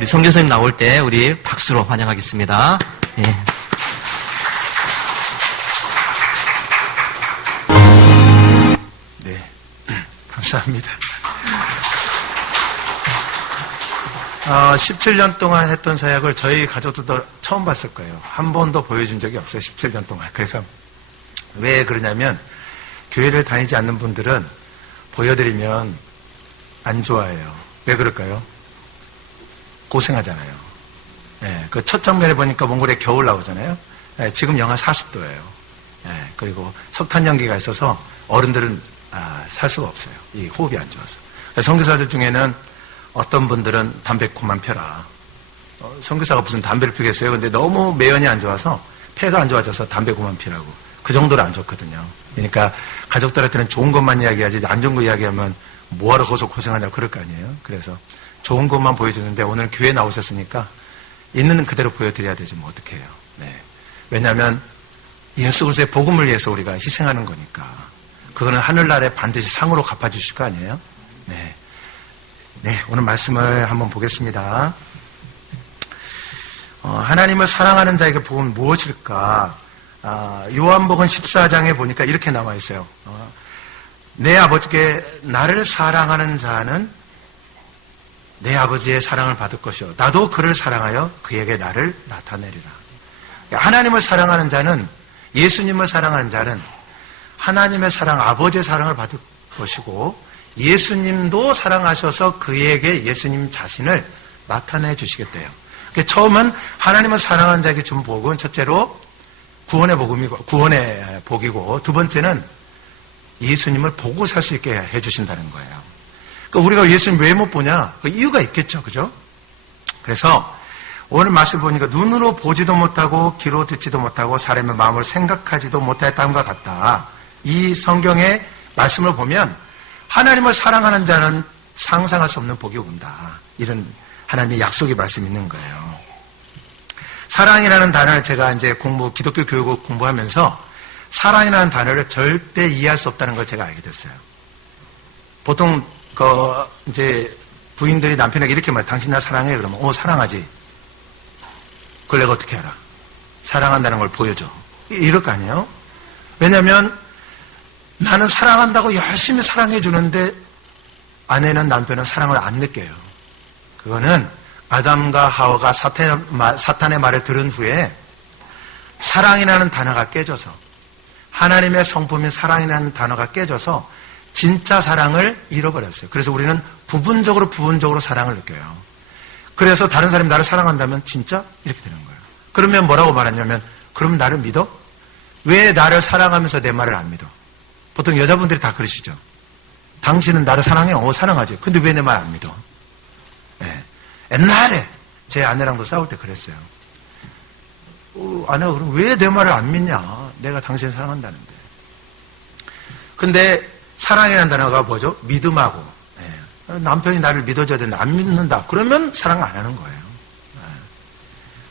우리 선교사님 나올 때 우리 박수로 환영하겠습니다. 예. 네, 감사합니다. 17년 동안 했던 사역을 저희 가족들도 처음 봤을 거예요. 한 번도 보여준 적이 없어요. 17년 동안. 그래서 왜 그러냐면 교회를 다니지 않는 분들은 보여드리면 안 좋아해요. 왜 그럴까요? 고생하잖아요. 예, 그 첫 장면에 보니까 몽골에 겨울 나오잖아요. 예, 지금 영하 40도예요. 예, 그리고 석탄 연기가 있어서 어른들은 살 수가 없어요. 이 호흡이 안 좋아서. 선교사들 중에는 어떤 분들은 담배 그만 펴라. 선교사가 무슨 담배를 피겠어요? 근데 너무 매연이 안 좋아서 폐가 안 좋아져서 담배 그만 피라고. 그 정도로 안 좋거든요. 그러니까 가족들한테는 좋은 것만 이야기하지 안 좋은 거 이야기하면 뭐하러 거기서 고생하냐고 그럴 거 아니에요. 그래서 좋은 것만 보여주는데 오늘 교회 나오셨으니까 있는 그대로 보여드려야 되지 뭐 어떻게 해요. 네. 왜냐하면 예수 그리스도의 복음을 위해서 우리가 희생하는 거니까 그거는 하늘나라에 반드시 상으로 갚아주실 거 아니에요. 네. 네, 오늘 말씀을 한번 보겠습니다. 하나님을 사랑하는 자에게 복음은 무엇일까? 요한복음 14장에 보니까 이렇게 나와 있어요. 내 아버지께 나를 사랑하는 자는 내 아버지의 사랑을 받을 것이요 나도 그를 사랑하여 그에게 나를 나타내리라. 하나님을 사랑하는 자는, 예수님을 사랑하는 자는 하나님의 사랑, 아버지의 사랑을 받을 것이고 예수님도 사랑하셔서 그에게 예수님 자신을 나타내 주시겠대요. 처음은 하나님을 사랑하는 자에게 준 복은 첫째로 구원의 복이고 두 번째는 예수님을 보고 살 수 있게 해주신다는 거예요. 그러니까 우리가 예수님 왜 못 보냐? 그 이유가 있겠죠. 그죠? 그래서 오늘 말씀 보니까 눈으로 보지도 못하고 귀로 듣지도 못하고 사람의 마음을 생각하지도 못했다는 것 같다. 이 성경의 말씀을 보면 하나님을 사랑하는 자는 상상할 수 없는 복이 온다. 이런 하나님의 약속의 말씀이 있는 거예요. 사랑이라는 단어를 제가 이제 기독교 교육을 공부하면서 사랑이라는 단어를 절대 이해할 수 없다는 걸 제가 알게 됐어요. 보통 이제 부인들이 남편에게 이렇게 말해요. 당신 나 사랑해? 그러면 사랑하지. 그걸 내가 어떻게 알아? 사랑한다는 걸 보여줘. 이럴 거 아니에요? 왜냐하면 나는 사랑한다고 열심히 사랑해 주는데 아내는 남편은 사랑을 안 느껴요. 그거는 아담과 하와가 사탄의 말을 들은 후에 사랑이라는 단어가 깨져서 하나님의 성품인 사랑이라는 단어가 깨져서 진짜 사랑을 잃어버렸어요. 그래서 우리는 부분적으로 사랑을 느껴요. 그래서 다른 사람이 나를 사랑한다면 진짜? 이렇게 되는 거예요. 그러면 뭐라고 말하냐면 그럼 나를 믿어? 왜 나를 사랑하면서 내 말을 안 믿어? 보통 여자분들이 다 그러시죠. 당신은 나를 사랑해? 사랑하지. 근데 왜 내 말 안 믿어? 네. 옛날에 제 아내랑도 싸울 때 그랬어요. 아내가 그럼 왜 내 말을 안 믿냐? 내가 당신을 사랑한다는데. 근데 사랑이라는 단어가 뭐죠? 믿음하고. 네. 남편이 나를 믿어줘야 되는데 안 믿는다. 그러면 사랑 안 하는 거예요. 네.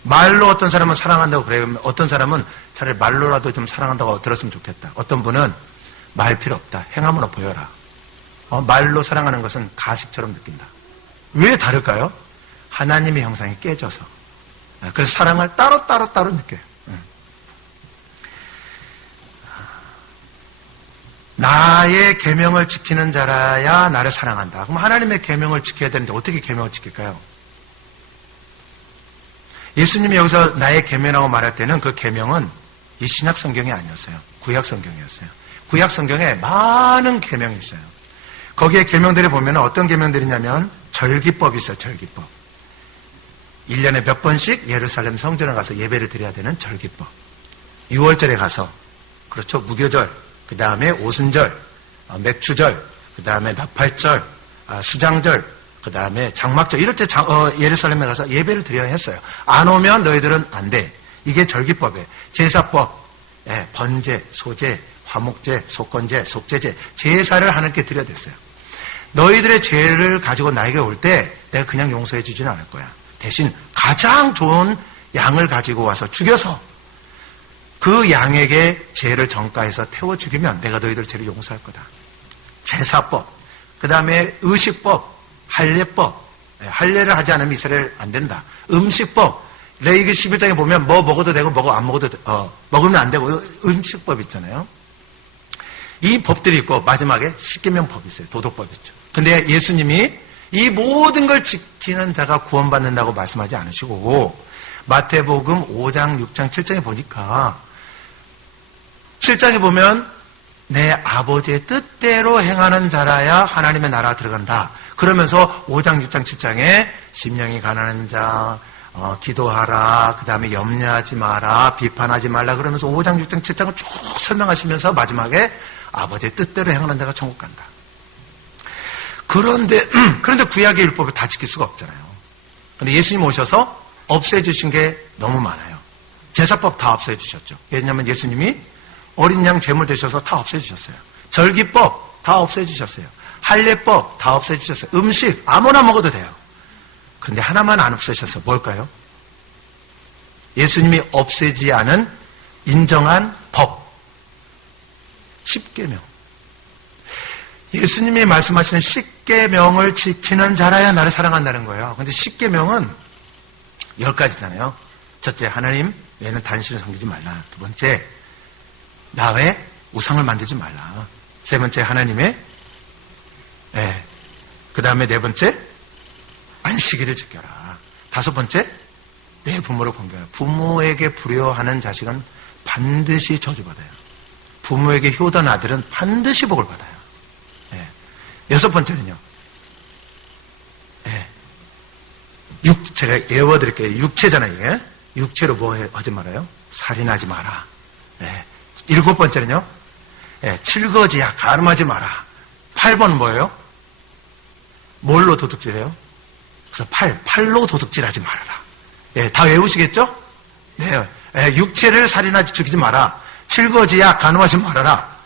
말로 어떤 사람은 사랑한다고 그래요. 어떤 사람은 차라리 말로라도 좀 사랑한다고 들었으면 좋겠다. 어떤 분은 말 필요 없다. 행함으로 보여라. 말로 사랑하는 것은 가식처럼 느낀다. 왜 다를까요? 하나님의 형상이 깨져서. 그래서 사랑을 따로 느껴요. 나의 계명을 지키는 자라야 나를 사랑한다. 그럼 하나님의 계명을 지켜야 되는데 어떻게 계명을 지킬까요? 예수님이 여기서 나의 계명이라고 말할 때는 그 계명은 이 신약 성경이 아니었어요. 구약 성경이었어요. 구약 성경에 많은 계명이 있어요. 거기에 계명들을 보면 어떤 계명들이냐면 절기법이 있어요. 절기법. 1년에 몇 번씩 예루살렘 성전에 가서 예배를 드려야 되는 절기법. 6월절에 가서, 그렇죠, 무교절, 그 다음에 오순절, 맥추절, 그 다음에 나팔절, 수장절, 그 다음에 장막절, 이럴 때 예루살렘에 가서 예배를 드려야 했어요. 안 오면 너희들은 안 돼. 이게 절기법이에요. 제사법, 번제, 소제, 화목제, 속건제, 속제제, 제사를 하나님께 드려야 됐어요. 너희들의 죄를 가지고 나에게 올 때 내가 그냥 용서해 주지는 않을 거야. 대신 가장 좋은 양을 가지고 와서 죽여서 그 양에게 죄를 전가해서 태워 죽이면 내가 너희들 죄를 용서할 거다. 제사법, 그 다음에 의식법, 할례법, 할례를 하지 않으면 이스라엘 안 된다. 음식법. 레위기 11장에 보면 뭐 먹어도 되고 뭐 안 먹어도 먹으면 안 되고 음식법 있잖아요. 이 법들이 있고 마지막에 십계명법이 있어요. 도덕법이 있죠. 근데 예수님이 이 모든 걸 지키는 자가 구원받는다고 말씀하지 않으시고 마태복음 5장, 6장, 7장에 보니까 7장에 보면 내 아버지의 뜻대로 행하는 자라야 하나님의 나라 들어간다. 그러면서 5장, 6장, 7장에 심령이 가난한 자, 기도하라, 그 다음에 염려하지 마라, 비판하지 말라 그러면서 5장, 6장, 7장을 쭉 설명하시면서 마지막에 아버지의 뜻대로 행하는 자가 천국 간다. 그런데 구약의 율법을 다 지킬 수가 없잖아요. 그런데 예수님 오셔서 없애주신 게 너무 많아요. 제사법 다 없애주셨죠. 왜냐하면 예수님이 어린 양 제물 되셔서 다 없애주셨어요. 절기법 다 없애주셨어요. 할례법 다 없애주셨어요. 음식 아무나 먹어도 돼요. 그런데 하나만 안 없애셔서 뭘까요? 예수님이 없애지 않은 인정한 법. 십계명. 예수님이 말씀하시는 십계명을 지키는 자라야 나를 사랑한다는 거예요. 그런데 십계명은 10가지잖아요. 첫째, 하나님 외에는 단신을 섬기지 말라. 두 번째, 나 외에 우상을 만들지 말라. 세 번째, 하나님의 그 다음에 네 번째, 안식일을 지켜라. 다섯 번째, 내 부모를 공경하라. 부모에게 불효하는 자식은 반드시 저주받아요. 부모에게 효도한 아들은 반드시 복을 받아요. 여섯 번째는요. 제가 외워드릴게요. 육체잖아요. 이게. 육체로 뭐 하지 말아요? 살인하지 마라. 일곱 번째는요. 칠거지야 간음하지 마라. 8번 뭐예요? 뭘로 도둑질해요? 그래서 팔로 도둑질하지 말아라. 다 외우시겠죠? 네. 육체를 살인하지 죽이지 마라. 칠거지야 간음하지 말아라.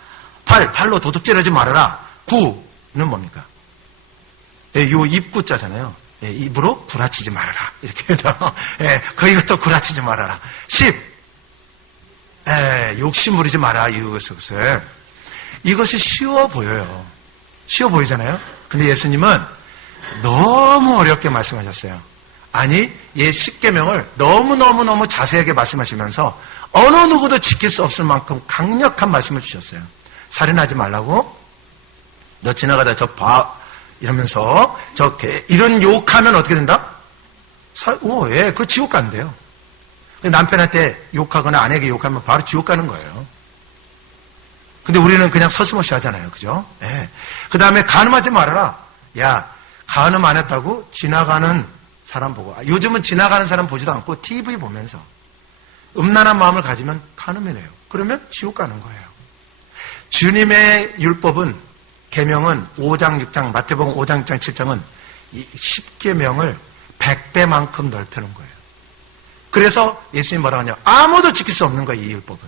팔로 도둑질하지 말아라. 9는 뭡니까? 요 입구자잖아요. 입으로 구라치지 말아라. 이렇게 해서 이것도 구라치지 말아라. 10. 욕심 부리지 마라. 이것을. 이것이 쉬워 보여요. 쉬워 보이잖아요. 근데 예수님은 너무 어렵게 말씀하셨어요. 아니, 십계명을 너무 자세하게 말씀하시면서 어느 누구도 지킬 수 없을 만큼 강력한 말씀을 주셨어요. 살인하지 말라고. 너 지나가다 저 봐. 이러면서 이런 욕하면 어떻게 된다? 그 지옥 간대요. 남편한테 욕하거나 아내에게 욕하면 바로 지옥 가는 거예요. 근데 우리는 그냥 서슴없이 하잖아요. 그죠? 그 다음에 간음하지 말아라. 야, 간음 안 했다고 지나가는 사람 보고. 요즘은 지나가는 사람 보지도 않고 TV 보면서 음란한 마음을 가지면 간음이래요. 그러면 지옥 가는 거예요. 주님의 율법은 계명은 5장, 6장, 마태복음 5장, 6장, 7장은 이 10계명을 100배만큼 넓혀놓은 거예요. 그래서 예수님 뭐라고 하냐? 아무도 지킬 수 없는 거예요, 이 율법은.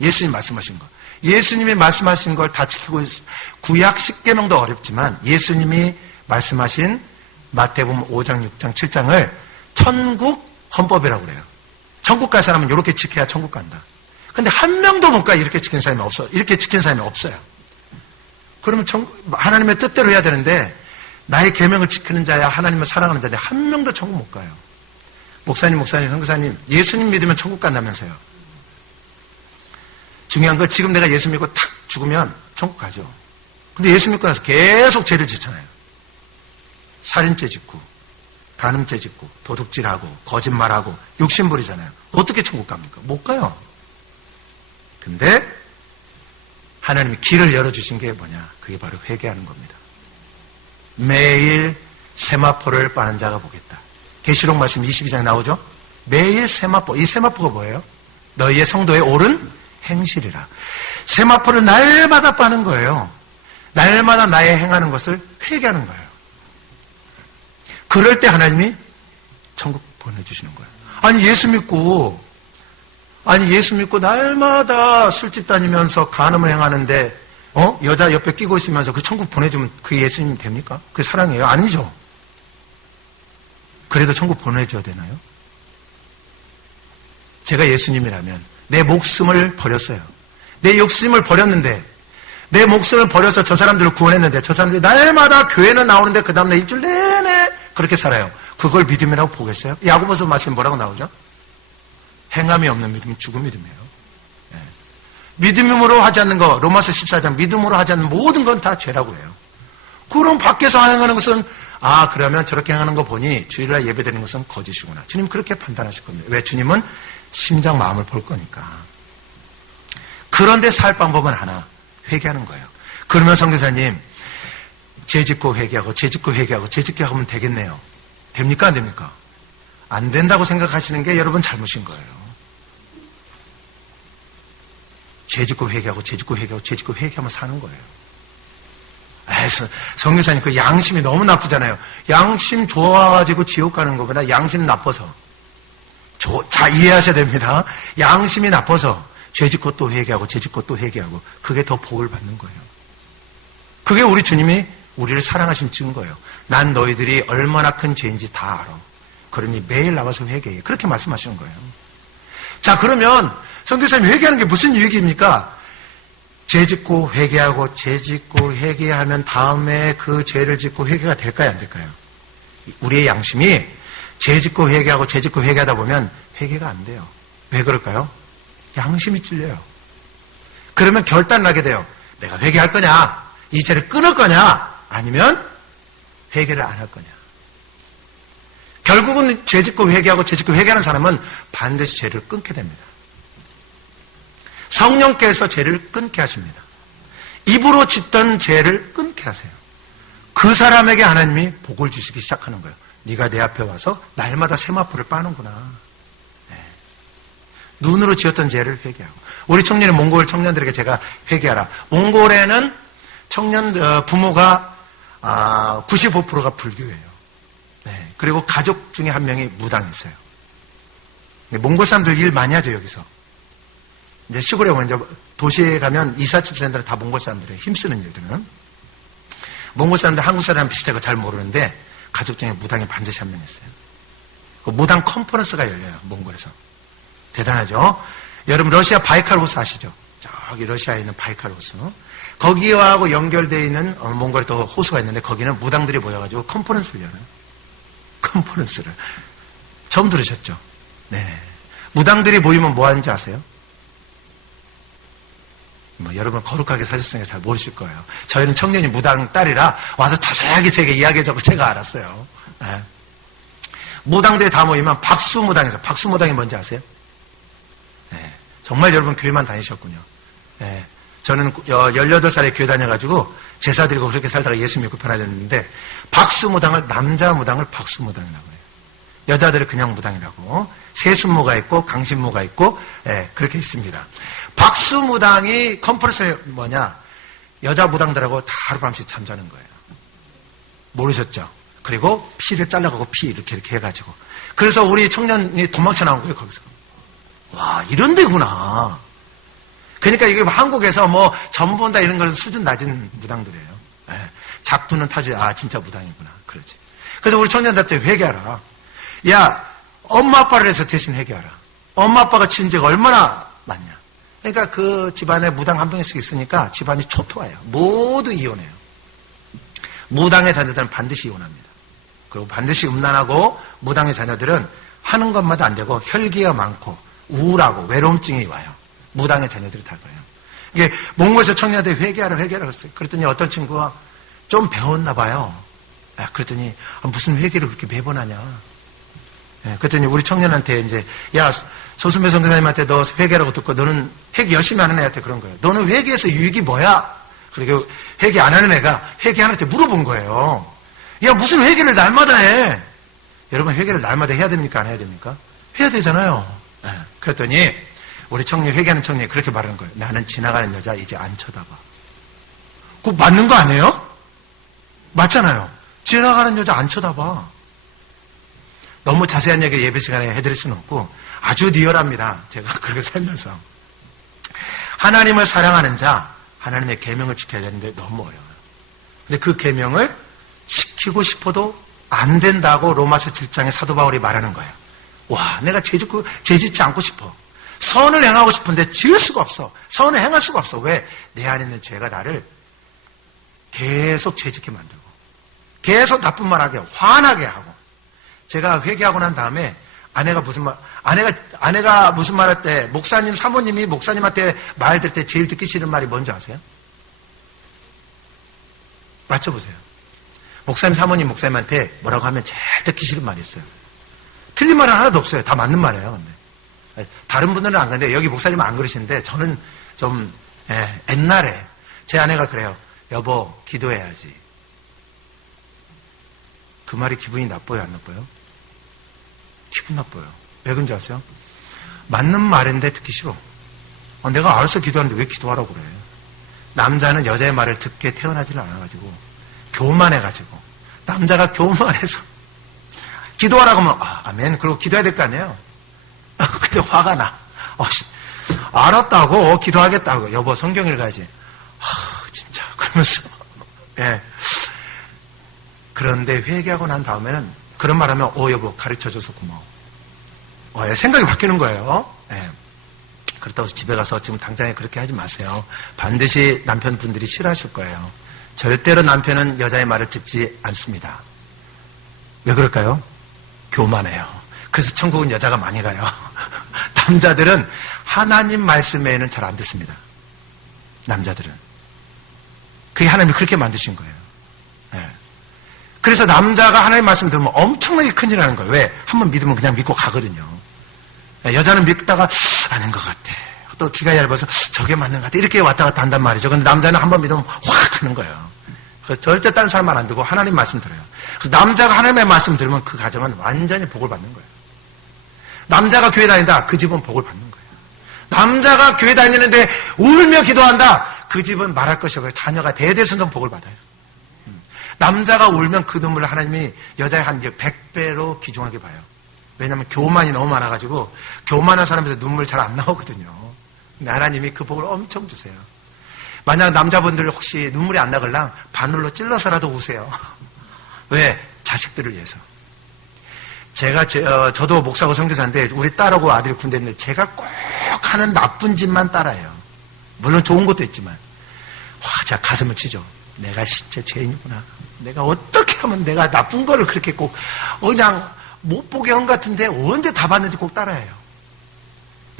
예수님 말씀하신 거. 예수님이 말씀하신 걸 다 지키고 구약 10계명도 어렵지만 예수님이 말씀하신 마태복음 5장, 6장, 7장을 천국 헌법이라고 그래요. 천국 갈 사람은 이렇게 지켜야 천국 간다. 근데 한 명도 못 가 이렇게 지킨 사람이 없어. 이렇게 지킨 사람이 없어요. 그러면 하나님의 뜻대로 해야 되는데 나의 계명을 지키는 자야 하나님을 사랑하는 자인데 한 명도 천국 못 가요. 목사님, 선교사님, 예수님 믿으면 천국 간다면서요. 중요한 거 지금 내가 예수 믿고 탁 죽으면 천국 가죠. 근데 예수 믿고 나서 계속 죄를 짓잖아요. 살인죄 짓고 간음죄 짓고 도둑질하고 거짓말하고 욕심부리잖아요. 어떻게 천국 갑니까? 못 가요. 근데 하나님이 길을 열어주신 게 뭐냐? 그게 바로 회개하는 겁니다. 매일 세마포를 빠는 자가 보겠다. 계시록 말씀 22장에 나오죠? 매일 세마포. 이 세마포가 뭐예요? 너희의 성도의 옳은 행실이라. 세마포를 날마다 빠는 거예요. 날마다 나의 행하는 것을 회개하는 거예요. 그럴 때 하나님이 천국 보내주시는 거예요. 아니 예수 믿고 날마다 술집 다니면서 간음을 행하는데 여자 옆에 끼고 있으면서 그 천국 보내주면 그게 예수님 됩니까? 그게 사랑이에요? 아니죠. 그래도 천국 보내줘야 되나요? 제가 예수님이라면 내 목숨을 버렸어요. 내 욕심을 버렸는데 내 목숨을 버려서 저 사람들을 구원했는데 저 사람들이 날마다 교회는 나오는데 그 다음날 일주일 내내 그렇게 살아요. 그걸 믿음이라고 보겠어요? 야고보서 말씀 뭐라고 나오죠? 행함이 없는 믿음은 죽은 믿음이에요. 네. 믿음으로 하지 않는 거, 로마서 14장 믿음으로 하지 않는 모든 건 다 죄라고 해요. 그럼 밖에서 행하는 것은 그러면 저렇게 행하는 거 보니 주일날 예배드리는 것은 거짓이구나. 주님 그렇게 판단하실 겁니다. 왜? 주님은 심장 마음을 볼 거니까. 그런데 살 방법은 하나, 회개하는 거예요. 그러면 선교사님, 죄 짓고 회개하고 죄 짓고 회개하고 죄 짓고 하면 되겠네요. 됩니까? 안 됩니까? 안 된다고 생각하시는 게 여러분 잘못인 거예요. 죄 짓고 회개하고 죄 짓고 회개하고 죄 짓고 회개하면 사는 거예요. 선교사님 그 양심이 너무 나쁘잖아요. 양심 좋아가지고 지옥 가는 것보다 양심 나빠서 자 이해하셔야 됩니다. 양심이 나빠서 죄 짓고 또 회개하고 죄 짓고 또 회개하고 그게 더 복을 받는 거예요. 그게 우리 주님이 우리를 사랑하신 증거예요. 난 너희들이 얼마나 큰 죄인지 다 알아. 그러니 매일 나와서 회개해. 그렇게 말씀하시는 거예요. 자 그러면 선교사님 회개하는 게 무슨 유익입니까? 죄 짓고 회개하고 죄 짓고 회개하면 다음에 그 죄를 짓고 회개가 될까요? 안 될까요? 우리의 양심이 죄 짓고 회개하고 죄 짓고 회개하다 보면 회개가 안 돼요. 왜 그럴까요? 양심이 찔려요. 그러면 결단을 하게 돼요. 내가 회개할 거냐? 이 죄를 끊을 거냐? 아니면 회개를 안 할 거냐? 결국은 죄 짓고 회개하고 죄 짓고 회개하는 사람은 반드시 죄를 끊게 됩니다. 성령께서 죄를 끊게 하십니다. 입으로 짓던 죄를 끊게 하세요. 그 사람에게 하나님이 복을 주시기 시작하는 거예요. 네가 내 앞에 와서 날마다 세마포를 빠는구나. 네. 눈으로 지었던 죄를 회개하고. 우리 청년의 몽골 청년들에게 제가 회개하라. 몽골에는 청년 부모가 95%가 불교예요. 네. 그리고 가족 중에 한 명이 무당이었어요. 몽골 사람들 일 많이 하죠 여기서. 이제 시골에 오면 이제 도시에 가면 이사집사람들은 다 몽골 사람들이에요. 힘쓰는 일들은. 몽골 사람들 한국 사람 비슷하고 잘 모르는데 가족 중에 무당이 반드시 한 명 있어요. 그 무당 컨퍼런스가 열려요. 몽골에서. 대단하죠? 여러분 러시아 바이칼 호수 아시죠? 저기 러시아에 있는 바이칼 호수. 거기하고 연결되어 있는 몽골에 또 호수가 있는데 거기는 무당들이 모여가지고 컨퍼런스를 열어요. 컨퍼런스를. 처음 들으셨죠? 네. 무당들이 모이면 뭐 하는지 아세요? 여러분 거룩하게 사셨으니까 잘 모르실 거예요. 저희는 청년이 무당 딸이라 와서 자세하게 제게 이야기해주고 제가 알았어요. 네. 무당들이 다 모이면 박수무당에서 박수무당이 뭔지 아세요? 네. 정말 여러분 교회만 다니셨군요. 네. 저는 18살에 교회 다녀가지고 제사 드리고 그렇게 살다가 예수 믿고 변화됐는데 박수무당을 남자 무당을 박수무당이라고 해요. 여자들은 그냥 무당이라고. 세순무가 있고 강신무가 있고 그렇게 있습니다. 박수무당이 컨퍼런스에 뭐냐 여자 무당들하고 다 하루밤씩 잠자는 거예요. 모르셨죠? 그리고 피를 잘라가고 피 이렇게 해가지고 그래서 우리 청년이 도망쳐 나온 거예요. 거기서. 와 이런 데구나. 그러니까 이게 한국에서 뭐 전본다 이런 건 수준 낮은 무당들이에요. 작두는 타주 진짜 무당이구나. 그렇지. 그래서 우리 청년들한테 회개하라. 야 엄마 아빠를 해서 대신 회개하라. 엄마 아빠가 친 죄가 얼마나 많냐. 그러니까 그 집안에 무당 한 명씩 있으니까 집안이 초토화해요. 모두 이혼해요. 무당의 자녀들은 반드시 이혼합니다. 그리고 반드시 음란하고 무당의 자녀들은 하는 것마다 안 되고 혈기가 많고 우울하고 외로움증이 와요. 무당의 자녀들이 다 그래요. 이게 몽골에서 청년들이 회개하라 그랬어요. 그랬더니 어떤 친구가 좀 배웠나 봐요. 그랬더니 무슨 회개를 그렇게 매번 하냐. 그랬더니 우리 청년한테 이제 야 조순배 선교사님한테 너 회개라고 듣고 너는 회개 열심히 하는 애한테 그런 거예요. 너는 회개에서 유익이 뭐야? 그리고 회개 안 하는 애가 회개하는 애한테 물어본 거예요. 야 무슨 회개를 날마다 해? 여러분 회개를 날마다 해야 됩니까? 안 해야 됩니까? 해야 되잖아요. 그랬더니 우리 청년 회개하는 청년이 그렇게 말하는 거예요. 나는 지나가는 여자 이제 안 쳐다봐. 그거 맞는 거 아니에요? 맞잖아요. 지나가는 여자 안 쳐다봐. 너무 자세한 얘기를 예배 시간에 해드릴 수는 없고 아주 리얼합니다. 제가 그렇게 살면서 하나님을 사랑하는 자 하나님의 계명을 지켜야 되는데 너무 어려워요. 근데 그 계명을 지키고 싶어도 안 된다고 로마서 7장에 사도 바울이 말하는 거예요. 와 내가 죄 짓지 않고 싶어. 선을 행하고 싶은데 지을 수가 없어. 선을 행할 수가 없어. 왜? 내 안에 있는 죄가 나를 계속 죄짓게 만들고 계속 나쁜 말 하게 하고 화나게 하고. 제가 회개하고 난 다음에 아내가 무슨 말 할 때 사모님이 목사님한테 말 들 때 제일 듣기 싫은 말이 뭔지 아세요? 맞춰보세요. 목사님한테 뭐라고 하면 제일 듣기 싫은 말이 있어요. 틀린 말은 하나도 없어요. 다 맞는 말이에요. 근데 다른 분들은 안 그런데 여기 목사님은 안 그러시는데 저는 좀 옛날에 제 아내가 그래요. 여보 기도해야지. 그 말이 기분이 나빠요 안 나빠요? 기분 나빠요. 왜 그런지 아세요? 맞는 말인데 듣기 싫어. 내가 알아서 기도하는데 왜 기도하라고 그래. 남자는 여자의 말을 듣게 태어나지를 않아가지고 교만해가지고 남자가 교만해서 기도하라고 하면 아멘 그러고 기도해야 될 거 아니에요. 근데 화가 나. 알았다고 기도하겠다고. 여보 성경 읽어야지. 진짜 그러면서 예. 그런데 회개하고 난 다음에는 그런 말하면 여보 가르쳐줘서 고마워. 생각이 바뀌는 거예요. 예. 그렇다고 해서 집에 가서 지금 당장에 그렇게 하지 마세요. 반드시 남편분들이 싫어하실 거예요. 절대로 남편은 여자의 말을 듣지 않습니다. 왜 그럴까요? 교만해요. 그래서 천국은 여자가 많이 가요. 남자들은 하나님 말씀 외에는 잘 안 듣습니다. 남자들은. 그게 하나님이 그렇게 만드신 거예요. 네. 그래서 남자가 하나님 말씀 들으면 엄청나게 큰일 하는 거예요. 왜? 한번 믿으면 그냥 믿고 가거든요. 여자는 믿다가 아닌 것 같아. 또 귀가 얇아서 저게 맞는 것 같아. 이렇게 왔다 갔다 한단 말이죠. 근데 남자는 한번 믿으면 확 하는 거예요. 그래서 절대 다른 사람 말 안 듣고 하나님 말씀 들어요. 그래서 남자가 하나님의 말씀 들으면 그 가정은 완전히 복을 받는 거예요. 남자가 교회 다닌다. 그 집은 복을 받는 거예요. 남자가 교회 다니는데 울며 기도한다. 그 집은 말할 것이 없어요. 자녀가 대대손손 복을 받아요. 남자가 울면 그 눈물을 하나님이 여자의 한 100배로 귀중하게 봐요. 왜냐하면 교만이 너무 많아가지고 교만한 사람에서 눈물 잘 안 나오거든요. 근데 하나님이 그 복을 엄청 주세요. 만약 남자분들 혹시 눈물이 안 나걸랑 바늘로 찔러서라도 우세요. 왜? 자식들을 위해서. 저도 목사고 선교사인데 우리 딸하고 아들이 군대 있는데 제가 꼭 하는 나쁜 짓만 따라해요. 물론 좋은 것도 있지만 제가 가슴을 치죠. 내가 진짜 죄인이구나. 내가 어떻게 하면 내가 나쁜 거를 그렇게 꼭 그냥 못 보게 한 것 같은데 언제 다 봤는지 꼭 따라해요.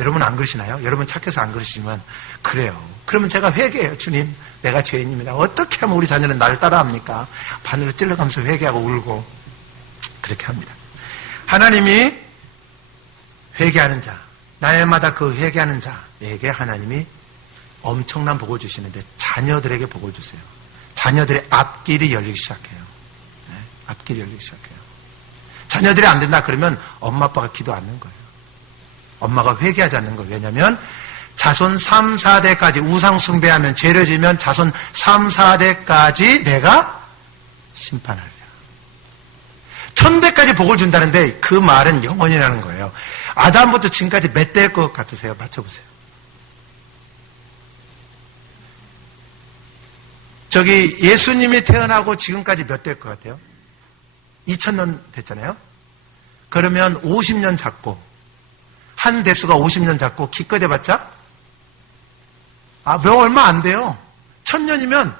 여러분 안 그러시나요? 여러분 착해서 안 그러시지만 그래요. 그러면 제가 회개해요. 주님 내가 죄인입니다. 어떻게 하면 우리 자녀는 나를 따라합니까? 바늘로 찔러가면서 회개하고 울고 그렇게 합니다. 하나님이 회개하는 자, 날마다 그 회개하는 자에게 하나님이 엄청난 복을 주시는데 자녀들에게 복을 주세요. 자녀들의 앞길이 열리기 시작해요. 네? 앞길이 열리기 시작해요. 자녀들이 안 된다 그러면 엄마 아빠가 기도 않는 거예요. 엄마가 회개하지 않는 거예요. 왜냐하면 자손 3, 4대까지 우상 숭배하면 죄를 지면 자손 3, 4대까지 내가 심판하리라. 1000대까지 복을 준다는데 그 말은 영원이라는 거예요. 아담부터 지금까지 몇 대일 것 같으세요? 맞춰보세요. 예수님이 태어나고 지금까지 몇 대일 것 같아요? 2000년 됐잖아요. 그러면 50년 잡고 한 대수가 50년 잡고 기껏 해봤자 얼마 안 돼요. 1000년이면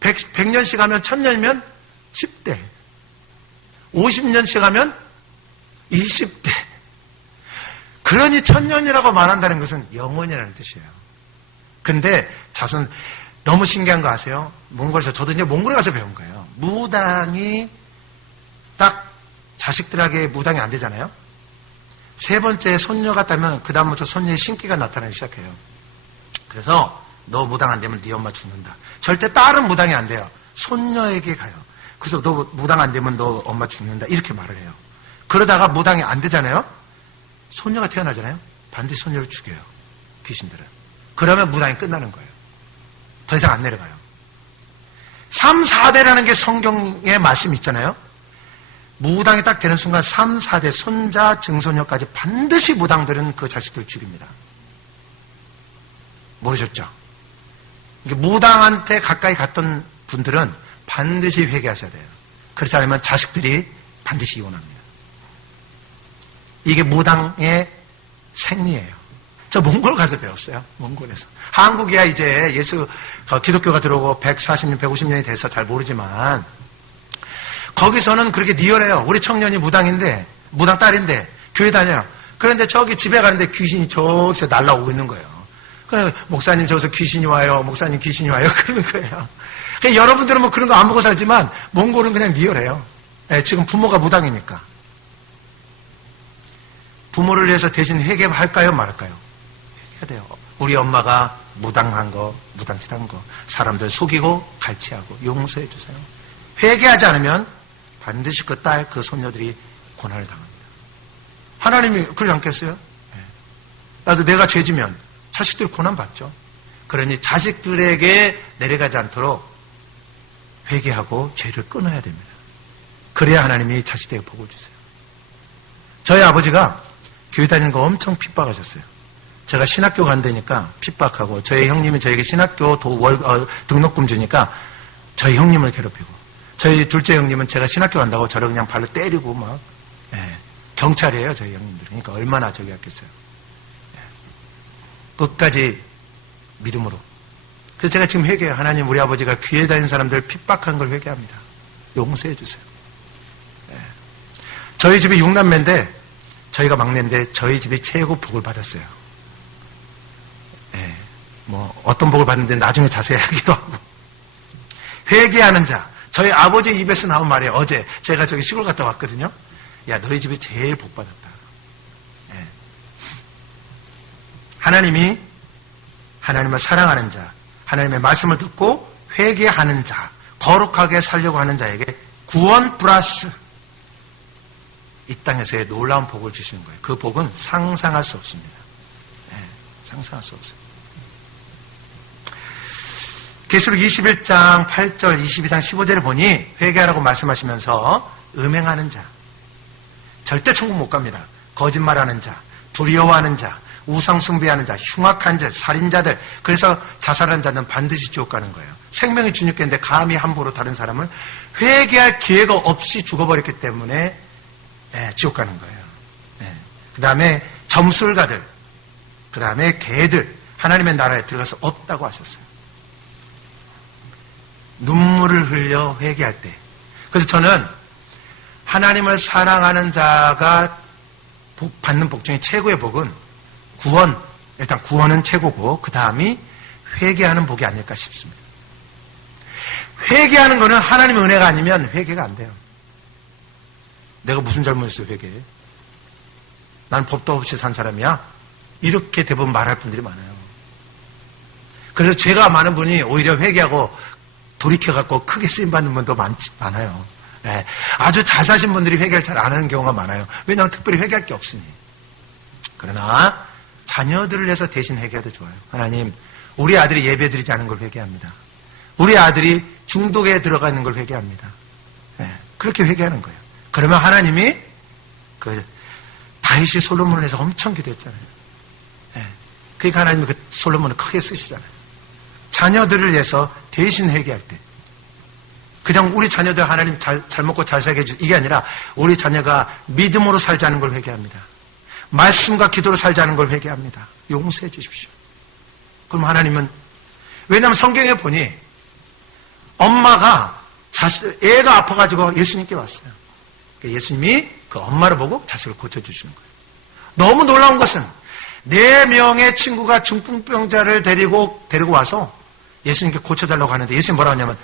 100년씩 하면 1000년이면 10대 50년씩 하면 20대. 그러니 1000년이라고 말한다는 것은 영원이라는 뜻이에요. 근데 자손 너무 신기한 거 아세요? 몽골에서 저도 이제 몽골에 가서 배운 거예요. 무당이 딱 자식들에게 무당이 안 되잖아요. 세 번째 손녀가 따면 그 다음부터 손녀의 신기가 나타나기 시작해요. 그래서 너 무당 안 되면 네 엄마 죽는다. 절대 딸은 무당이 안 돼요. 손녀에게 가요. 그래서 너 무당 안 되면 너 엄마 죽는다. 이렇게 말을 해요. 그러다가 무당이 안 되잖아요. 손녀가 태어나잖아요. 반드시 손녀를 죽여요. 귀신들은. 그러면 무당이 끝나는 거예요. 더 이상 안 내려가요. 3, 4대라는 게 성경에 말씀이 있잖아요. 무당이 딱 되는 순간 3, 4대 손자, 증손녀까지 반드시 무당들은 그 자식들을 죽입니다. 모르셨죠? 무당한테 가까이 갔던 분들은 반드시 회개하셔야 돼요. 그렇지 않으면 자식들이 반드시 이혼합니다. 이게 무당의 생리예요. 저 몽골 가서 배웠어요. 몽골에서. 한국이야 이제 기독교가 들어오고 140년, 150년이 돼서 잘 모르지만 거기서는 그렇게 리얼해요. 우리 청년이 무당 딸인데 교회 다녀요. 그런데 저기 집에 가는데 귀신이 저기서 날라오고 있는 거예요. 그래서 목사님 저기서 귀신이 와요. 목사님 귀신이 와요. 그러는 거예요. 그러니까 여러분들은 뭐 그런 거 안 보고 살지만 몽골은 그냥 리얼해요. 네, 지금 부모가 무당이니까. 부모를 위해서 대신 회개할까요? 말할까요? 회개해야 돼요. 우리 엄마가 무당한 거, 무당짓한 거, 사람들 속이고 갈취하고 용서해 주세요. 회개하지 않으면 반드시 그 딸, 그 손녀들이 고난을 당합니다. 하나님이 그러지 않겠어요? 네. 나도 내가 죄지면 자식들이 고난받죠. 그러니 자식들에게 내려가지 않도록 회개하고 죄를 끊어야 됩니다. 그래야 하나님이 자식들에게 복을 주세요. 저희 아버지가 교회 다니는 거 엄청 핍박하셨어요. 제가 신학교 간다니까 핍박하고 저희 형님이 저에게 신학교 등록금 주니까 저희 형님을 괴롭히고 저희 둘째 형님은 제가 신학교 간다고 저를 그냥 발로 때리고 막 경찰이에요 저희 형님들. 그러니까 얼마나 저기 했겠어요. 끝까지 믿음으로. 그래서 제가 지금 회개해요. 하나님 우리 아버지가 교회 다니는 사람들 핍박한 걸 회개합니다. 용서해 주세요. 저희 집이 6남매인데 저희가 막내인데 저희 집이 최고 복을 받았어요. 뭐 어떤 복을 받는데 나중에 자세히 하기도 하고. 회개하는 자. 저희 아버지 입에서 나온 말이에요. 어제 제가 저기 시골 갔다 왔거든요. 야 너희 집이 제일 복 받았다. 하나님이 하나님을 사랑하는 자, 하나님의 말씀을 듣고 회개하는 자, 거룩하게 살려고 하는 자에게 구원 플러스 이 땅에서의 놀라운 복을 주시는 거예요. 그 복은 상상할 수 없습니다. 상상할 수 없어요. 계시록 21장 8절, 22장 15절에 보니 회개하라고 말씀하시면서 음행하는 자, 절대 천국 못 갑니다. 거짓말하는 자, 두려워하는 자, 우상 숭배하는 자, 흉악한 자, 살인자들, 그래서 자살한 자는 반드시 지옥 가는 거예요. 생명이 주님께인데 감히 함부로 다른 사람을 회개할 기회가 없이 죽어버렸기 때문에 지옥 가는 거예요. 그 다음에 점술가들, 그 다음에 개들, 하나님의 나라에 들어갈 수 없다고 하셨어요. 눈물을 흘려 회개할 때. 그래서 저는 하나님을 사랑하는 자가 받는 복 중에 최고의 복은 구원, 일단 구원은 최고고 그 다음이 회개하는 복이 아닐까 싶습니다. 회개하는 거는 하나님의 은혜가 아니면 회개가 안 돼요. 내가 무슨 잘못했어요, 회개해? 난 법도 없이 산 사람이야? 이렇게 대부분 말할 분들이 많아요. 그래서 죄가 많은 분이 오히려 회개하고 돌이켜갖고 크게 쓰임받는 분도 많아요. 아주 잘 사신 분들이 회개를 잘 안 하는 경우가 많아요. 왜냐하면 특별히 회개할 게 없으니. 그러나 자녀들을 위해서 대신 회개해도 좋아요. 하나님, 우리 아들이 예배드리지 않은 걸 회개합니다. 우리 아들이 중독에 들어가 있는 걸 회개합니다. 그렇게 회개하는 거예요. 그러면 하나님이 다윗이 솔로몬을 해서 엄청 기도했잖아요. 그러니까 하나님이 그 솔로몬을 크게 쓰시잖아요. 자녀들을 위해서 대신 회개할 때 그냥 우리 자녀들 하나님 잘 먹고 잘 살게 해주세요. 이게 아니라 우리 자녀가 믿음으로 살자는 걸 회개합니다. 말씀과 기도로 살자는 걸 회개합니다. 용서해 주십시오. 그럼 하나님은 왜냐하면 성경에 보니 엄마가 애가 아파가지고 예수님께 왔어요. 예수님이 그 엄마를 보고 자식을 고쳐주시는 거예요. 너무 놀라운 것은 4명의 친구가 중풍병자를 데리고 와서 예수님께 고쳐달라고 하는데 예수님 뭐라고 하냐면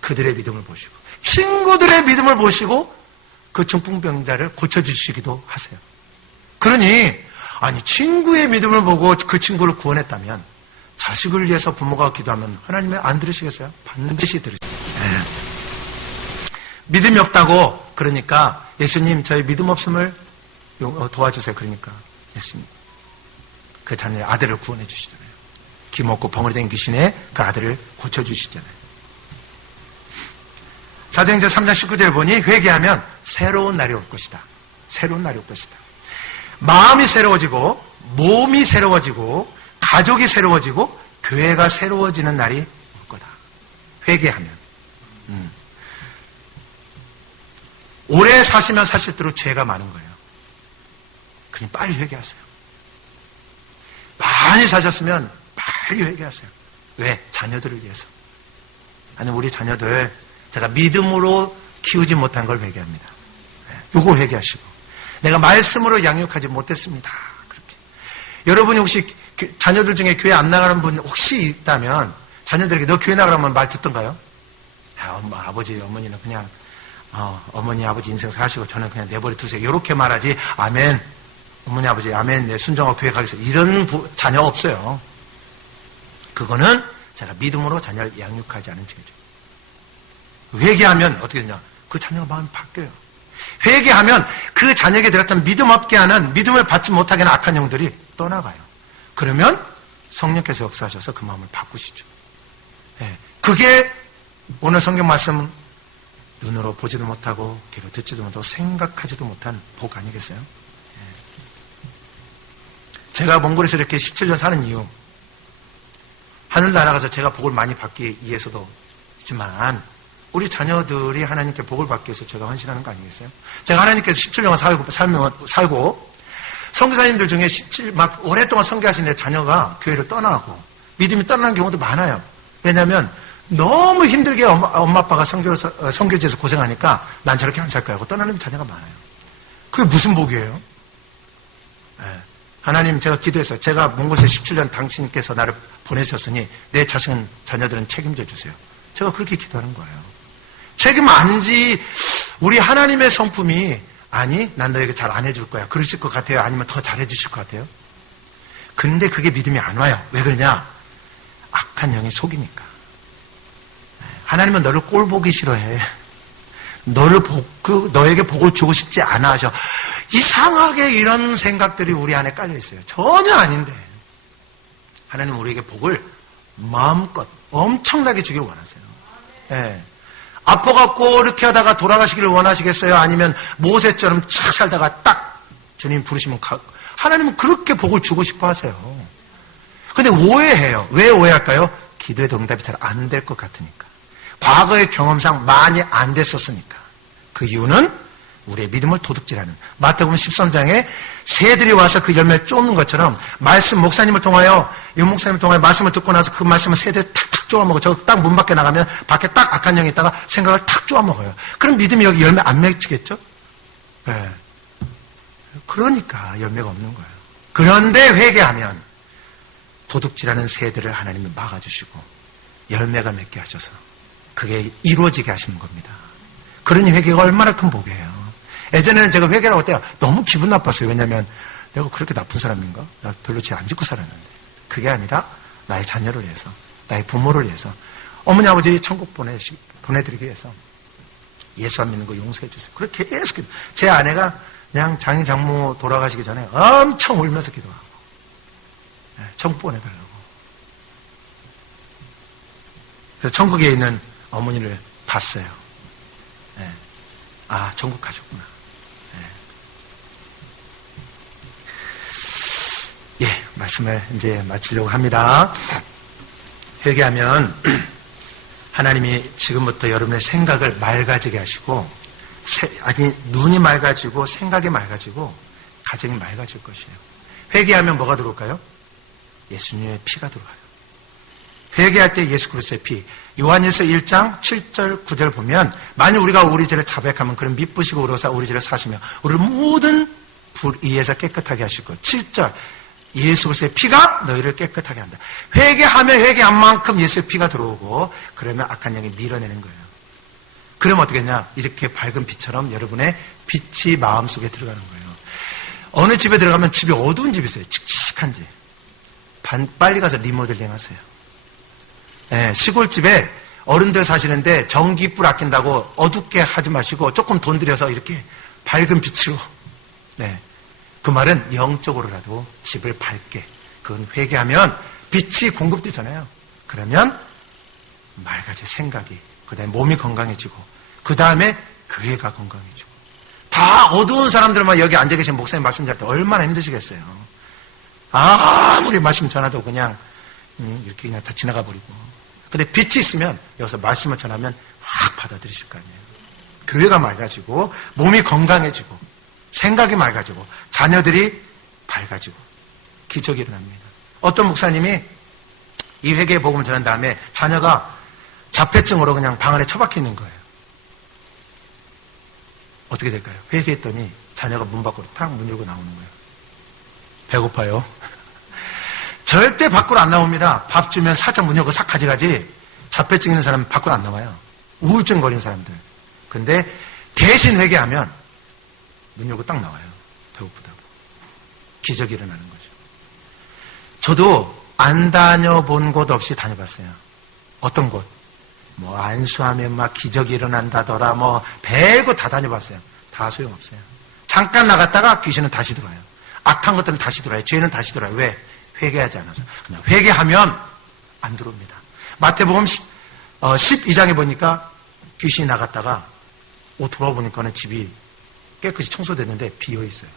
그들의 믿음을 보시고 친구들의 믿음을 보시고 그 중풍병자를 고쳐주시기도 하세요. 그러니 아니 친구의 믿음을 보고 그 친구를 구원했다면 자식을 위해서 부모가 기도하면 하나님이 안 들으시겠어요? 반드시 들으시죠. 믿음이 없다고 그러니까 예수님 저희 믿음 없음을 도와주세요. 그러니까 예수님 그 자녀의 아들을 구원해 주시잖아요. 기먹고 벙어리 된 귀신의 그 아들을 고쳐주시잖아요. 사도행전 3장 19절을 보니 회개하면 새로운 날이 올 것이다. 새로운 날이 올 것이다. 마음이 새로워지고 몸이 새로워지고 가족이 새로워지고 교회가 새로워지는 날이 올 거다. 회개하면. 오래 사시면 사실대로 죄가 많은 거예요. 그러니 빨리 회개하세요. 많이 사셨으면 빨리 회개하세요. 왜? 자녀들을 위해서. 아니, 우리 자녀들 제가 믿음으로 키우지 못한 걸 회개합니다. 요거 회개하시고. 내가 말씀으로 양육하지 못했습니다. 그렇게. 여러분이 혹시 자녀들 중에 교회 안 나가는 분 혹시 있다면 자녀들에게 너 교회 나가라면 말 듣던가요? 엄마, 아버지, 어머니는 그냥 어머니, 아버지 인생 사시고 저는 그냥 내버려 두세요. 이렇게 말하지. 아멘. 어머니, 아버지, 아멘. 내 순종하고 교회 가겠습니다. 이런 자녀 없어요. 그거는 제가 믿음으로 자녀를 양육하지 않은 죄죠. 회개하면 어떻게 되냐? 그 자녀가 마음이 바뀌어요. 회개하면 그 자녀에게 들었던 믿음 없게 하는, 믿음을 받지 못하게 하는 악한 영들이 떠나가요. 그러면 성령께서 역사하셔서 그 마음을 바꾸시죠. 네. 그게 오늘 성경 말씀 눈으로 보지도 못하고 귀로 듣지도 못하고 생각하지도 못한 복 아니겠어요? 네. 제가 몽골에서 이렇게 17년 사는 이유, 하늘 나라가서 제가 복을 많이 받기 위해서도 있지만 우리 자녀들이 하나님께 복을 받기 위해서 제가 헌신하는 거 아니겠어요? 제가 하나님께서 17년 살고 선교사님들 중에 막 오랫동안 선교하시는 자녀가 교회를 떠나고 믿음이 떠나는 경우도 많아요. 왜냐하면 너무 힘들게 엄마 아빠가 선교지에서 고생하니까 난 저렇게 안 살 거야 하고 떠나는 자녀가 많아요. 그게 무슨 복이에요? 네. 하나님, 제가 기도했어요. 제가 몽골에서 17년 당신께서 나를 보내셨으니 내 자녀들은 책임져 주세요. 제가 그렇게 기도하는 거예요. 책임 안 지, 우리 하나님의 성품이, 아니, 난 너에게 잘 안 해줄 거야. 그러실 것 같아요? 아니면 더 잘해 주실 것 같아요? 근데 그게 믿음이 안 와요. 왜 그러냐? 악한 영이 속이니까. 하나님은 너를 꼴 보기 싫어해. 너에게 복을 주고 싶지 않아 하셔. 이상하게 이런 생각들이 우리 안에 깔려 있어요. 전혀 아닌데. 하나님 우리에게 복을 마음껏 엄청나게 주길 원하세요. 예. 아파갖고 이렇게 하다가 돌아가시기를 원하시겠어요? 아니면 모세처럼 착 살다가 딱 주님 부르시면 하나님은 그렇게 복을 주고 싶어 하세요. 근데 오해해요. 왜 오해할까요? 기도의 응답이 잘 안 될 것 같으니까. 과거의 경험상 많이 안 됐었으니까. 그 이유는 우리의 믿음을 도둑질하는, 마태복음 13장에 새들이 와서 그 열매를 쫓는 것처럼 말씀, 목사님을 통하여, 이 목사님을 통하여 말씀을 듣고 나서 그 말씀을 새들이 탁탁 쪼아먹어. 저 딱 문 밖에 나가면 밖에 딱 악한 영이 있다가 생각을 탁 쪼아먹어요. 그럼 믿음이 여기 열매 안 맺히겠죠? 네. 그러니까 열매가 없는 거예요. 그런데 회개하면 도둑질하는 새들을 하나님이 막아주시고 열매가 맺게 하셔서 그게 이루어지게 하시는 겁니다. 그러니 회개가 얼마나 큰 복이에요. 예전에는 제가 회개를 할 때 너무 기분 나빴어요. 왜냐하면 내가 그렇게 나쁜 사람인가? 나 별로 죄 안 짓고 살았는데. 그게 아니라 나의 자녀를 위해서, 나의 부모를 위해서, 어머니 아버지 천국 보내드리기 위해서 예수 안 믿는 거 용서해 주세요. 그렇게 계속 제 아내가 그냥 장인 장모 돌아가시기 전에 엄청 울면서 기도하고 천국 보내달라고. 그래서 천국에 있는 어머니를 봤어요. 네. 아, 천국 가셨구나. 네. 예, 말씀을 이제 마치려고 합니다. 회개하면 하나님이 지금부터 여러분의 생각을 맑아지게 하시고, 눈이 맑아지고 생각이 맑아지고 가정이 맑아질 것이에요. 회개하면 뭐가 들어올까요? 예수님의 피가 들어와요. 회개할 때 예수 그리스도의 피. 요한일서 1장 7절 9절 보면 만일 우리가 우리 죄를 자백하면 그는 미쁘시고 의로사 우리 죄를 사시며 우리를 모든 불의에서 깨끗하게 하시고 7절 예수 그리스도의 피가 너희를 깨끗하게 한다. 회개하면 회개한 만큼 예수의 피가 들어오고 그러면 악한 영이 밀어내는 거예요. 그러면 어떻게 했냐? 이렇게 밝은 빛처럼 여러분의 빛이 마음속에 들어가는 거예요. 어느 집에 들어가면 집이 어두운 집이 있어요. 칙칙한 집. 빨리 가서 리모델링 하세요. 네, 시골집에 어른들 사시는데 전기불 아낀다고 어둡게 하지 마시고 조금 돈 들여서 이렇게 밝은 빛으로. 네. 그 말은 영적으로라도 집을 밝게. 그건 회개하면 빛이 공급되잖아요. 그러면 맑아져 생각이. 그 다음에 몸이 건강해지고 그 다음에 교회가 건강해지고. 다 어두운 사람들만 여기 앉아 계신 목사님 말씀 잘 때 얼마나 힘드시겠어요. 아무리 말씀 전화도 그냥 이렇게 그냥 다 지나가 버리고. 근데 빛이 있으면 여기서 말씀을 전하면 확 받아들이실 거 아니에요. 교회가 맑아지고 몸이 건강해지고 생각이 맑아지고 자녀들이 밝아지고 기적이 일어납니다. 어떤 목사님이 이 회개의 복음을 전한 다음에 자녀가 자폐증으로 그냥 방 안에 처박혀 있는 거예요. 어떻게 될까요? 회개했더니 자녀가 문 밖으로 탁 문 열고 나오는 거예요. 배고파요. 절대 밖으로 안 나옵니다. 밥 주면 살짝 문 열고 싹 가져가지. 자폐증 있는 사람은 밖으로 안 나와요. 우울증 걸린 사람들. 근데 대신 회개하면 문 열고 딱 나와요. 배고프다고. 기적이 일어나는 거죠. 저도 안 다녀본 곳 없이 다녀봤어요. 어떤 곳? 뭐 안수하면 막 기적이 일어난다더라. 뭐 별거 다 다녀봤어요. 다 소용없어요. 잠깐 나갔다가 귀신은 다시 들어와요. 악한 것들은 다시 들어와요. 죄는 다시 들어와요. 왜? 회개하지 않아서. 그냥 회개하면 안 들어옵니다. 마태복음 12장에 보니까 귀신이 나갔다가 돌아와 보니까는 집이 깨끗이 청소됐는데 비어 있어요.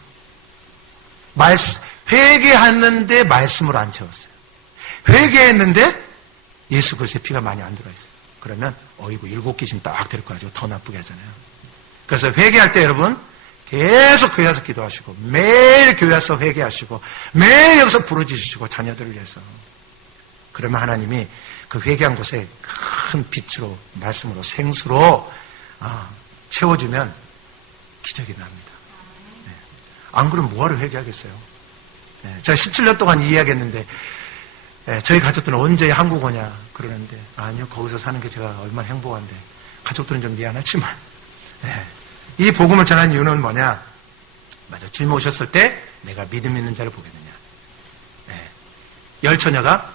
회개했는데 말씀으로 안 채웠어요. 회개했는데 예수 그리스도의 피가 많이 안 들어가 있어요. 그러면 어이구 7귀신 딱 데리고 가지고 더 나쁘게 하잖아요. 그래서 회개할 때 여러분 계속 교회 와서 기도하시고 매일 교회 와서 회개하시고 매일 여기서 부르짖으시고 자녀들을 위해서. 그러면 하나님이 그 회개한 곳에 큰 빛으로 말씀으로 생수로 채워주면 기적이 납니다. 네. 안 그러면 뭐하러 회개하겠어요? 네. 제가 17년 동안 이해하겠는데 저희 가족들은 언제 한국 오냐 그러는데 아니요 거기서 사는 게 제가 얼마나 행복한데 가족들은 좀 미안하지만 네. 이 복음을 전한 이유는 뭐냐? 맞아. 주님 오셨을 때 내가 믿음 있는 자를 보겠느냐. 네. 여처녀가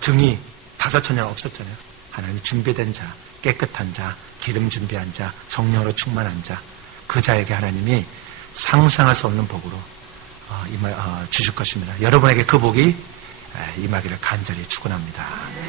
등이 5처녀가 없었잖아요. 하나님 준비된 자, 깨끗한 자, 기름 준비한 자, 성령으로 충만한 자, 그 자에게 하나님이 상상할 수 없는 복으로 주실 것입니다. 여러분에게 그 복이 임하기를 간절히 축원합니다.